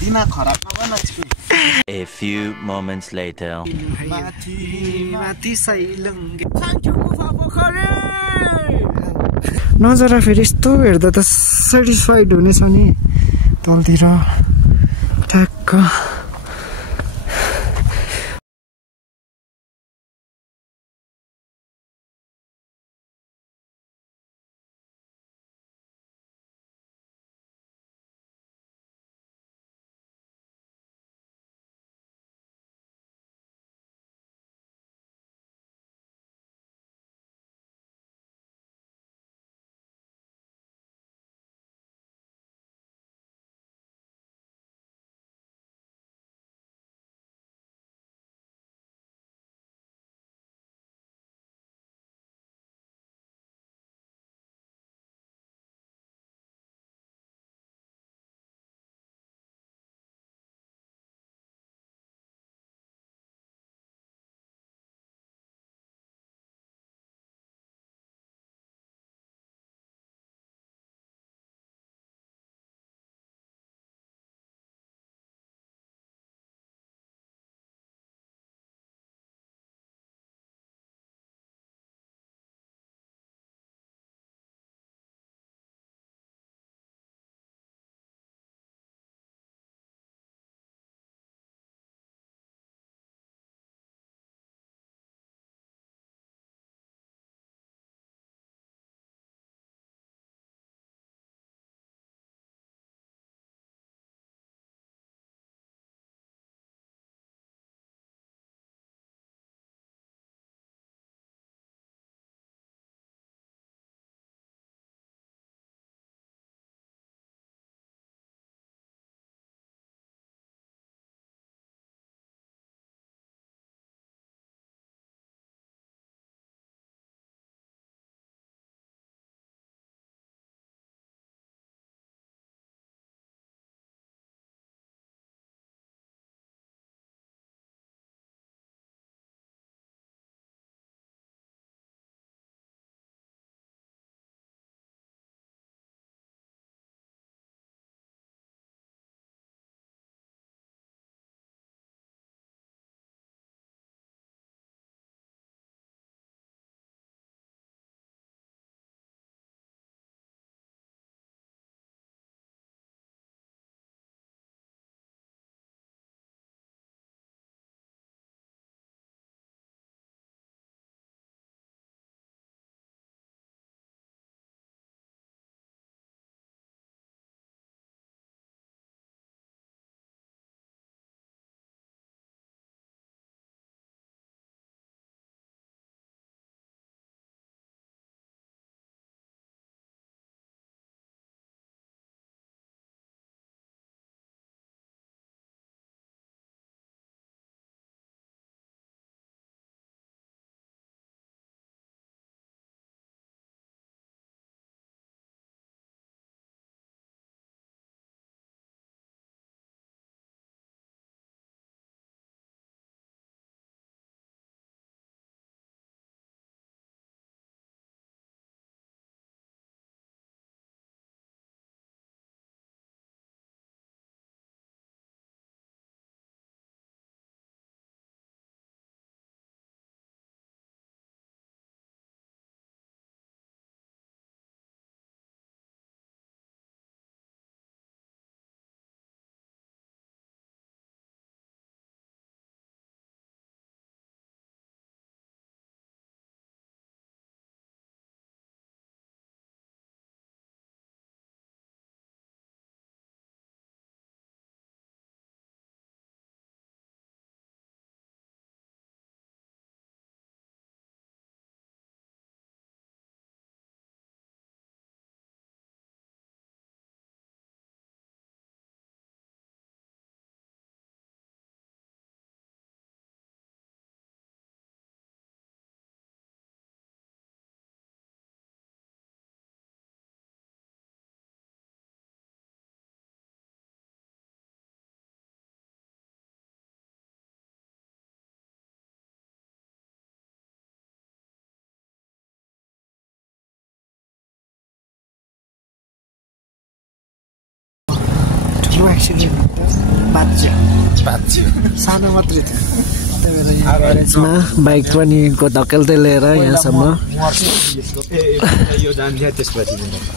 दिमाग खराब नगर्न chikoo A few moments later. माथि माथि साइलुङ्गे साङ्चो गुफा पोखरी नजरा फेरि यस्तो हेर्दा त सेटिस्फाइड हुनेछ नि तलतिर ठ्याक्क एक्सिडेन्ट बाच्यो सानो मात्रै थियो त्यही भएर यहाँ ग्यारेजमा बाइक पनि धकेल्दै लिएर यहाँसम्म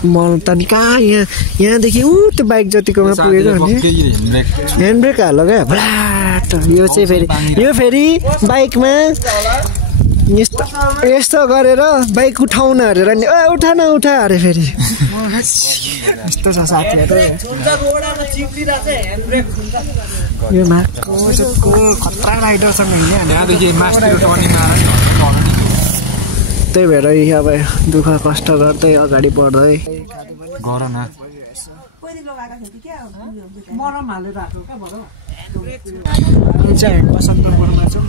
म त कहाँ यहाँदेखि त्यो बाइक जतिकोमा पुगेको भने ह्यान्डब्रेक हाल्यो क्या भ्लाट यो चाहिँ फेरि बाइकमा यस्तो गरेर बाइक उठाउन अरे नि उठा न उठा अरे फेरि यस्तो छ साथीहरू यो माको खतरा राइडरसँग त्यही भएर अब दुःख कष्ट गर्दै अगाडि बढ्दै गर न बसन्तपुरमा छौँ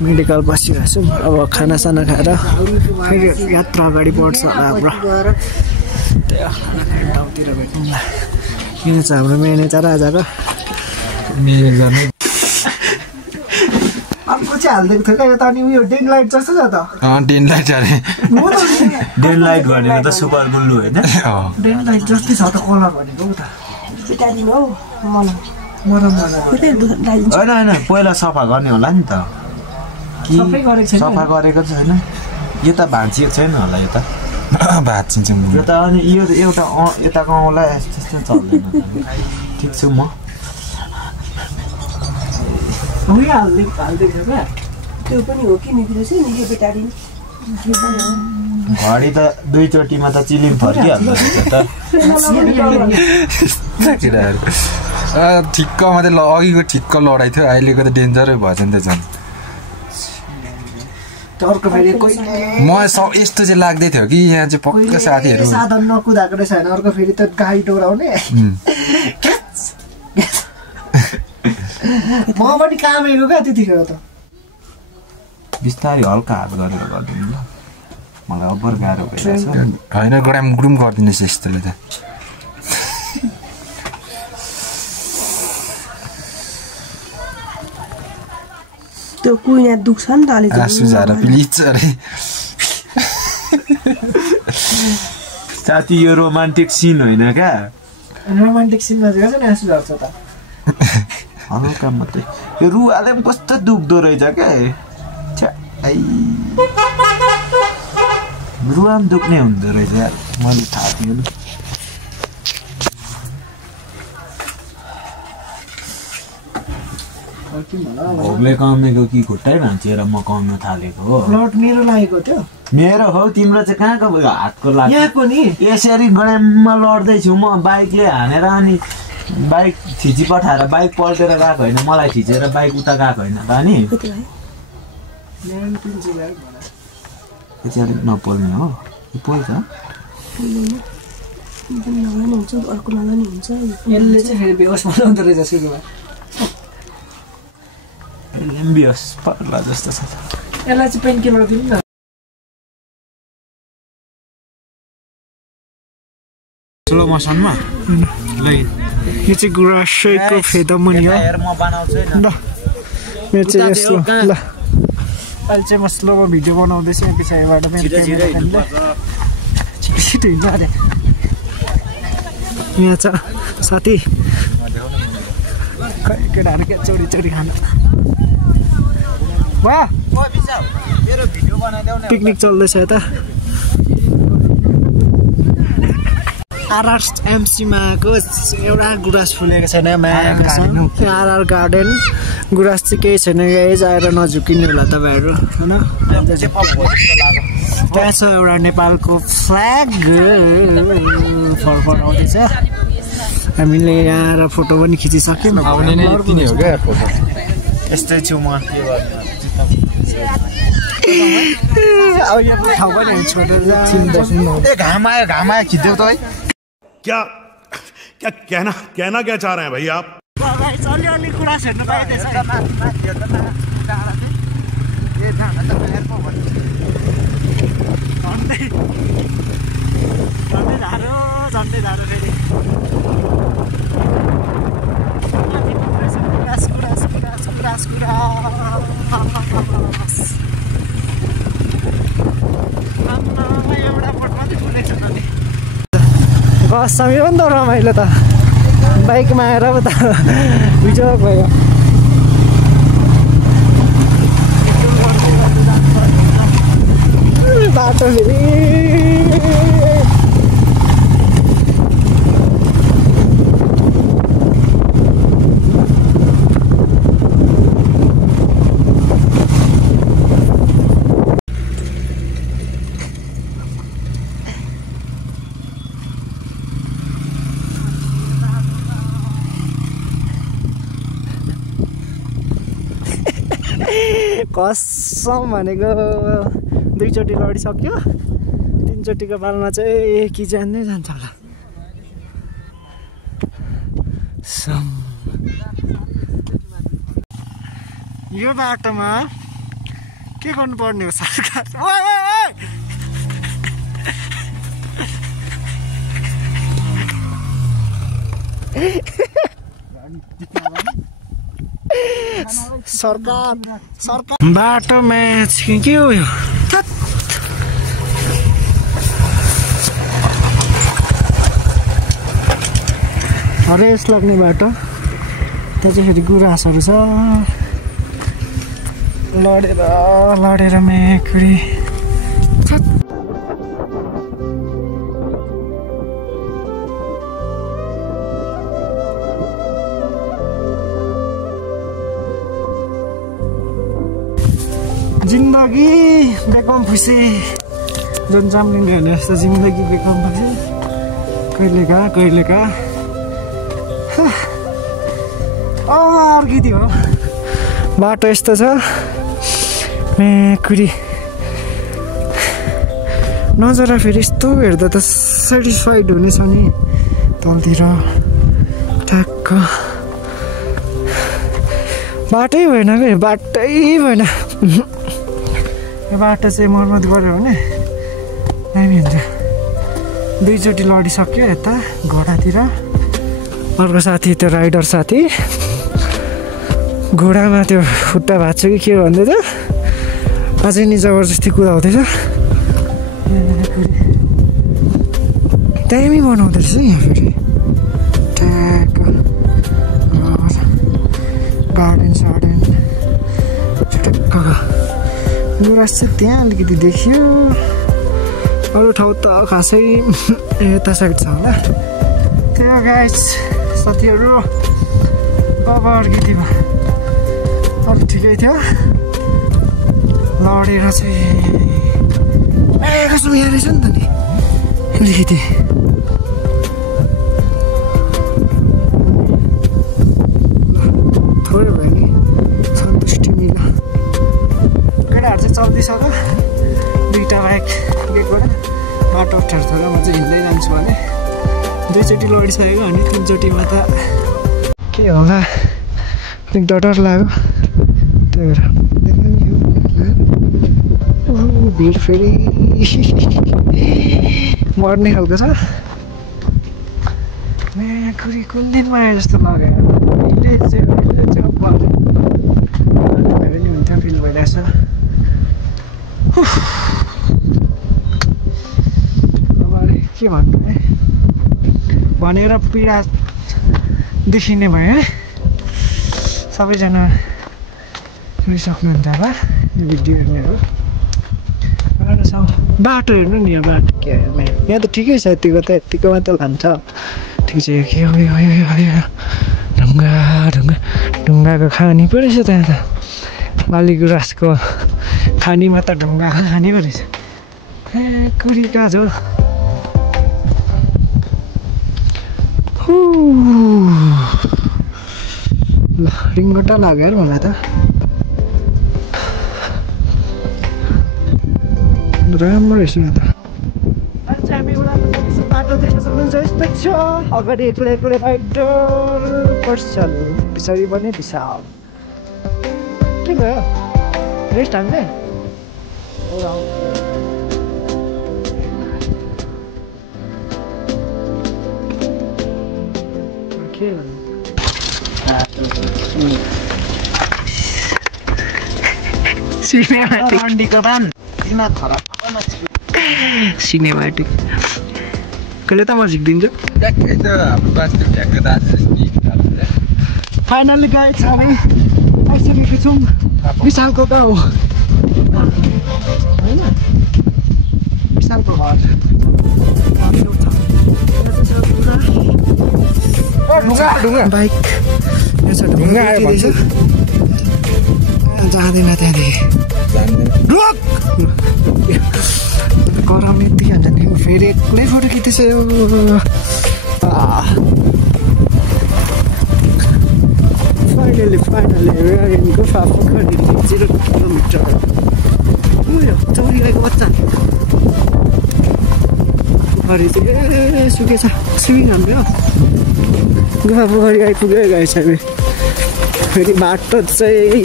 मेडिकल बसिरहेको छौँ अब खानासाना खाएर फेरि यात्रा अगाडि बढ्छ होला हाम्रो त्यही खाना खाएर ठाउँतिर भेटौँला किन छ हाम्रो म्यानेजर आजको अर्को चाहिँ हालिदिएको थियो क्या यो त अनि उयो डेन लाइट जस्तो छ त डेन लाइट अरे डेन लाइट भनेको त सुपर गुल्लु होइन डेन लाइट जस्तै छ त कलर भनेको उता होइन पहिला सफा गर्ने होला नि त कि सफा गरेको छैन यो त भाँचिएको छैन होला यो त भाँचिन्छ यो त अनि यो एउटा यताको औँला यस्तो चल्दैन ठिक छु म घडी त दुईचोटिमा त चिलिम फर्किहाल्दो रहेछ त ठिक्क मात्रै अघिको ठिक्क लडाइ थियो अहिलेको त डेन्जरै भएछ नि त झन् म यस्तो चाहिँ लाग्दै थियो कि यहाँ चाहिँ पक्का साथीहरू साधन नकुदाएको रहेछ होइन अर्को फेरि त गाडी डोराउने म पनि काम हेर्नु क्या त्यतिखेर त बिस्तारै हल्का हात गरेर गरिदिनु ल मलाई अब्बर गाह्रो भइरहेछ होइन गराम गुरुम गरिदिनुहोस् यस्तोले त त्यो कुइना दुख्छ नि त अलिक आँसु झार प्लिज अरे साथी यो रोमान्टिक सिन होइन क्या रोमान्टिक सिनमा चाहिँ कसरी आँसु झर्छ त हल्का मात्रै यो रुवाले पनि कस्तो दुख्दो रहेछ क्या रुवा पनि दुख्ने हुँदो रहेछ मैले थाहा थिएन भोगले कमेको कि खुट्टै भाँचिएर म कम्न थालेको हो प्लट मेरो लागेको थियो मेरो हो तिम्रो चाहिँ कहाँको हातको लाग्यो यहाँको नि यसरी गराममा लड्दैछु म बाइकले हानेर अनि बाइक थिची पठाएर बाइक पल्टेर गएको होइन मलाई थिचेर बाइक उता गएको होइन त नि अलिक नपोल्ने हो पोल्छ यसले चाहिँ फेरि बेहोस बनाउँदो रहेछ सुरुमा बेहोस पर्ला जस्तो छ यसलाई चाहिँ पेन किलर दिनु न स्लो मोसनमा ल यो चाहिँ गुरासैको फेदा मुनि हो म बनाउँछु ल यो चाहिँ यस्तो ल अहिले चाहिँ म स्लोमा भिडियो बनाउँदैछु यहाँ पछाडिबाट छिटो हिँड्नु अरे यहाँ छ साथी केटाहरू क्या चोरी चोरी खानु वाह पिकनिक चल्दैछ यता आरआरएमसीमा आएको एउटा गुराँस फुलेको छैन मायासँग आरआर गार्डन गुराँस चाहिँ केही छैन गाइज आएर नझुकिनु होला तपाईँहरू होइन त्यहाँ छ एउटा नेपालको फ्ल्याग फरफर आउँदैछ हामीले यहाँ आएर फोटो पनि खिचिसक्यौँ यस्तै छु म अब यहाँ ठाउँ पनि छोडेर घाम आयो खिच्देऊ त है क्या क्या कहना क्या चाह रहे हैं भाई आप अलिअलि कुरा हेर्नु पाइँदैछ झन्डै झारो फेरि एउटा बोट मात्रै फुलेको छ नि कसम यो नि त रमाइलो त बाइकमा आएर त बिजोग भयो बाटो फेरि कसम भनेको 2 चोटि लडिसक्यो 3 चोटिको बालमा चाहिँ कि जान्दै जान्छ होला यो बाटोमा के गर्नुपर्ने हो सरकार सरकार बाटो म्याच के हो यो हरेस लाग्ने बाटो त्यहाँ चाहिँ फेरि गुराँसहरू छ लडेर मेकुरी जिन्दगी बेकम खुसी जुन चाम्लिङले भने जस्तो जिन्दगी बेकम खुसी कहिले कहाँ अर्किदियो बाटो यस्तो छ मेकुरी नजर फेरि यस्तो हेर्दा त सेटिस्फाइड हुनेछ नि तलतिर ठ्याक्क बाटै भएन के बाटै भएन यो बाटो चाहिँ मर्मत गऱ्यो भने दामी हुन्छ 2 चोटि लडिसक्यो यता घोडातिर अर्को साथी त्यो राइडर साथी घोडामा त्यो खुट्टा भाँच्छ कि के भन्दै थियो अझै नि जबरजस्ती कुदाउँदैछ दामी बनाउँदो रहेछ यहाँ फेरि ठ्याक्क गार्डन ठ्याक्क गुराँस चाहिँ त्यहाँ अलिकति देखियो अरू ठाउँ त खासै यता साइड छ होला त्यो गाइस साथीहरू अब अर्किदिमा अरू ठिकै थियो लडेर चाहिँ कसो यहाँ रहेछ नि त नि अलिकति थोरै भयो नि सन्तुष्टि मिल केटाहरू चाहिँ चल्दैछ 2टा बाइक गेटबाट बाटो अप्ठ्यारो छ र म चाहिँ हिँड्दै जान्छु भने 2 चोटि लडिसकेको अनि 3 चोटिमा त के होला अलिक डर लाग्यो त्यही भएर भिड फेरि मर्ने खालको छ मेकुरी कुन दिनमा आयो जस्तो लाग्यो अहिले चाहिँ नि हुन्थ्यो फिल भइरहेछ के भन्नु है भनेर पीडा देखिने भयो है सबैजना सक्नुहुन्छ होला यो भिडियो हेर्नेहरू बाटो हेर्नु नि यो बाटो के यहाँ त ठिकै छ यतिकोमा त लान्छ ठिक छ के हो ढुङ्गाको खानी पो रहेछ त्यहाँ त बालीगुराँसको खानीमा त ढुङ्गा खानी पो रहेछ कुरी कहाँ छ ल रिङ्गटा लाग्यो यार मलाई त राम्रो रहेछ नि त बाटो देख्न सक्नुहुन्छ यस्तो छ अगाडि एक्लै राइडर पर्छन् पछाडि पनि विशाल के भयो रेस्ट हामीले सिनेमेटिक कहिले त म झिक्दिन्छु फाइनल्ली गाइस हामी आइसकेको छौँ विशालको गाउँ होइन विशालको घर बाइक ढुङ्गा आयो भन्छ जाँदैन त्यहाँदेखि गरम यति हान्छ नि फेरि एक्लै फोटो खिच्दैछ यो फाइनली गुफा पोखरी 0 किलोमिटर चौरी गाईको बच्चा पोखरी चाहिँ सुकेछ स्विमिङ हाम्रो गुफा पोखरी आइपुग्यो गाइस हामी फेरि बाटो चाहिँ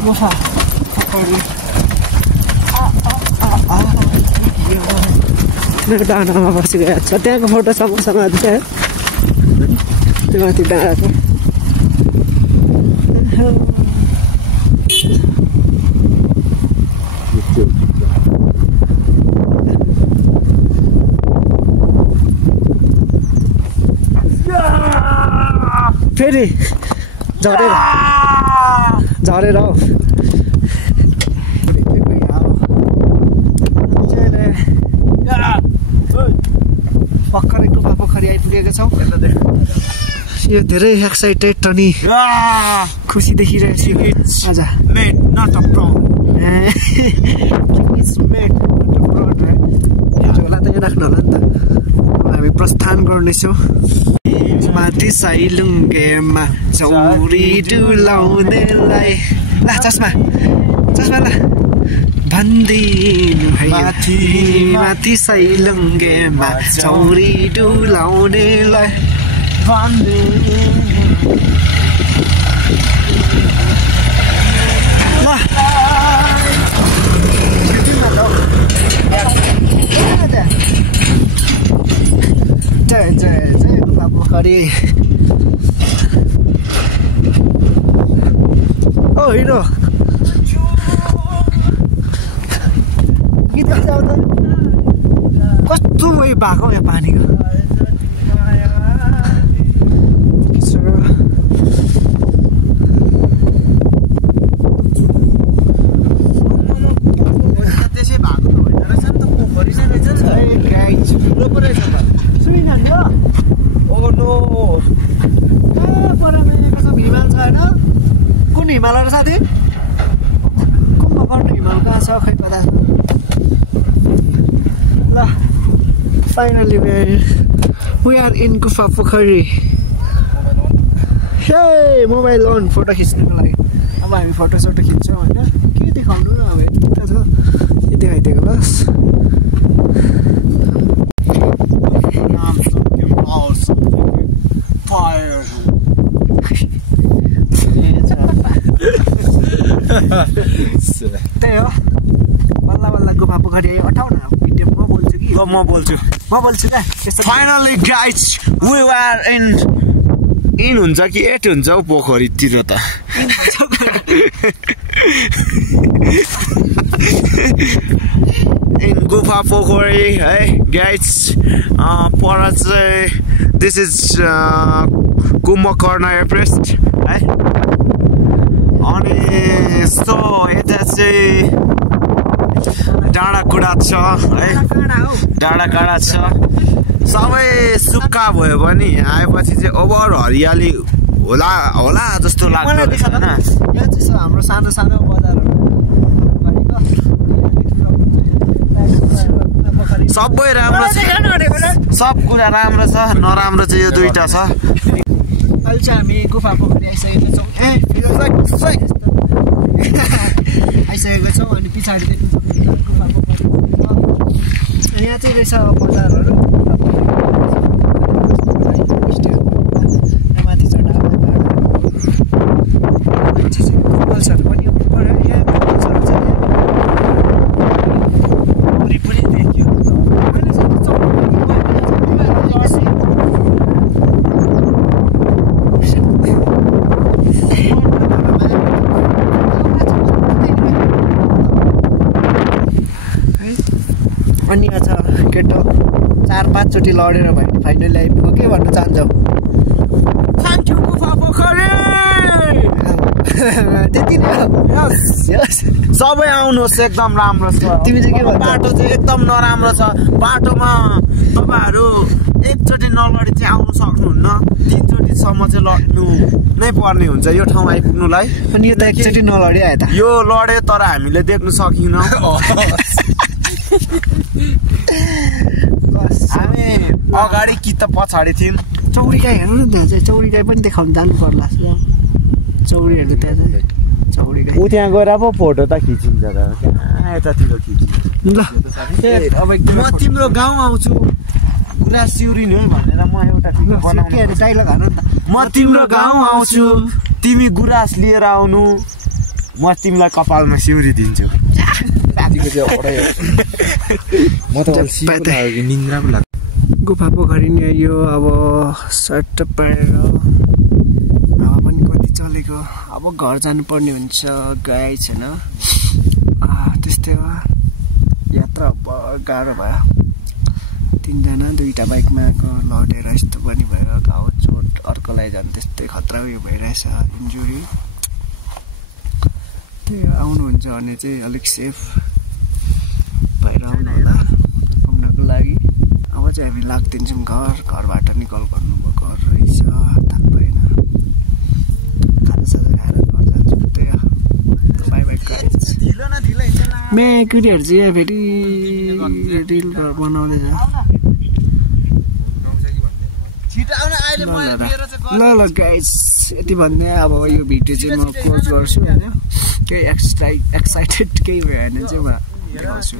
गुफा पोखरी डाँडामा बसिरहेको छ त्यहाँको फोटो छ मसँग त्यहाँ त्यो माथि डाँडाको फेरि झरेर हौ भर्खरै गुफा पोखरी आइपुगेका छौँ यो धेरै एक्साइटेड अनि खुसी देखिरहेको छु आज झोला त यहाँ राख्नु होला नि त अब हामी प्रस्थान गर्नेछौँ माथि साइलुङ्गेमा चौरी डुलाउनेलाई चस्मा ल भन्दिनु है माथि साइलुङ्गेमा चौरी डुलाउनेलाई जय गुफा पोखरी ओ हिरो कस्तो उयो भएको यहाँ पानीको त्यसै भएको त होइन रहेछ नि त पोखरी चाहिँ रहेछ हिमाल छ होइन कुन हिमाल र साथी कुम्भकर्ण हिमाल कहाँ छ खै पता ल फाइनली वी आर इन गुफा पोखरी हे मोबाइल अन फोटो खिच्नुको लागि अब हामी फोटो खिच्छौँ होइन के देखाउनु अब यता छ के देखाइदिएको बस त्यही हो बल्ल बल्ल गुफा पोखरी अठाउ न भिडियो म बोल्छु कि म बोल्छु क्या finally guys we are in हुन्छ कि एट हुन्छ हौ पोखरीतिर त इन गुफा पोखरी है गाइस पर चाहिँ दिस इज कुम्भकर्ण एभरेस्ट है अनि यस्तो यता चाहिँ डाँडाकुँडा छ है डाँडाकाँडा छ सबै सुक्खा भयो भने आएपछि चाहिँ ओभर हरियाली होला जस्तो लाग्छ यहाँ चाहिँ हाम्रो सानो सानो बजारहरू सबै राम्रो छ सब कुरा राम्रो छ नराम्रो चाहिँ यो दुईटा छ अहिले चाहिँ हामी गुफा पोखरी आइसकेको छौँ आइसकेको छौँ अनि पछाडि देख्नु सक्नुहुन्छ गुफा पोखरी यहाँ चाहिँ रहेछ बजारहरू माथि छ कम्पल्सहरू पनि यहाँ कम्पल्सहरू छ पुरै देखियो अनि यहाँ छ केटो 4-5 चोटि लडेर भयो फाइनली आइपुग्यो के भन्न चाहन्छौ थ्याङ्क यू गुफा पोखरी त्यति नै हो सबै आउनुहोस् एकदम राम्रो छ तिमी चाहिँ के भन्छौ बाटो चाहिँ एकदम नराम्रो छ बाटोमा तपाईहरु एकचोटि नलडी चाहिँ आउनु सक्नुहुन्न 3 चोटिसम्म चाहिँ लड्नु नै पर्ने हुन्छ यो ठाउँ आइपुग्नुलाई अनि यो त एकचोटि नलड्यो आयो त यो लड्यो तर हामीले देख्न सकिनौँ हामी अगाडि कि त पछाडि थियौँ चौरी गाई हेर्नु न त्यहाँ चाहिँ चौरी गाई पनि देखाउनु जानु पर्ला चौरीहरू त्यहाँ चाहिँ चौरी गाई ऊ त्यहाँ गएर पो फोटो त खिचिन्छ त कहाँ यतातिर खिचिन्छ ल अब एकदम म तिम्रो गाउँ आउँछु गुराँस सिउरिनु है भनेर म एउटा डाइलग हाल्नु नि त म तिम्रो गाउँ आउँछु तिमी गुराँस लिएर आउनु म तिमीलाई कपालमा सिउरी दिन्छु म त निन्द्रा पो लाग्छ गुफा पोखरी नि यो अब सर्ट पारेर हावा पनि कति चलेको अब घर जानुपर्ने हुन्छ गाई छैन त्यस्तै हो यात्रा गाह्रो भयो 3 जना 2टा बाइकमा आएको लडेर यस्तो पनि भयो घाउ चोट अर्कोलाई झन् त्यस्तै खतरा उयो भइरहेछ इन्जुरी त्यही आउनुहुन्छ भने चाहिँ अलिक सेफ भएर आउनु होला घुम्नको लागि अब चाहिँ हामी लाग्दिन्छौँ घरबाट निकल गर्नुभएको रहेछ थाहा भएन खाजासाजा खाएर घर जान्छौँ त्यही बाई बाई मे केटीहरू चाहिँ फेरि रिल बनाउँदैछ ल गाइज यति भन्दै अब यो भिडियो चाहिँ म क्लोज गर्छु होइन केही एक्साइटेड केही भयो भने चाहिँ म देखाउँछु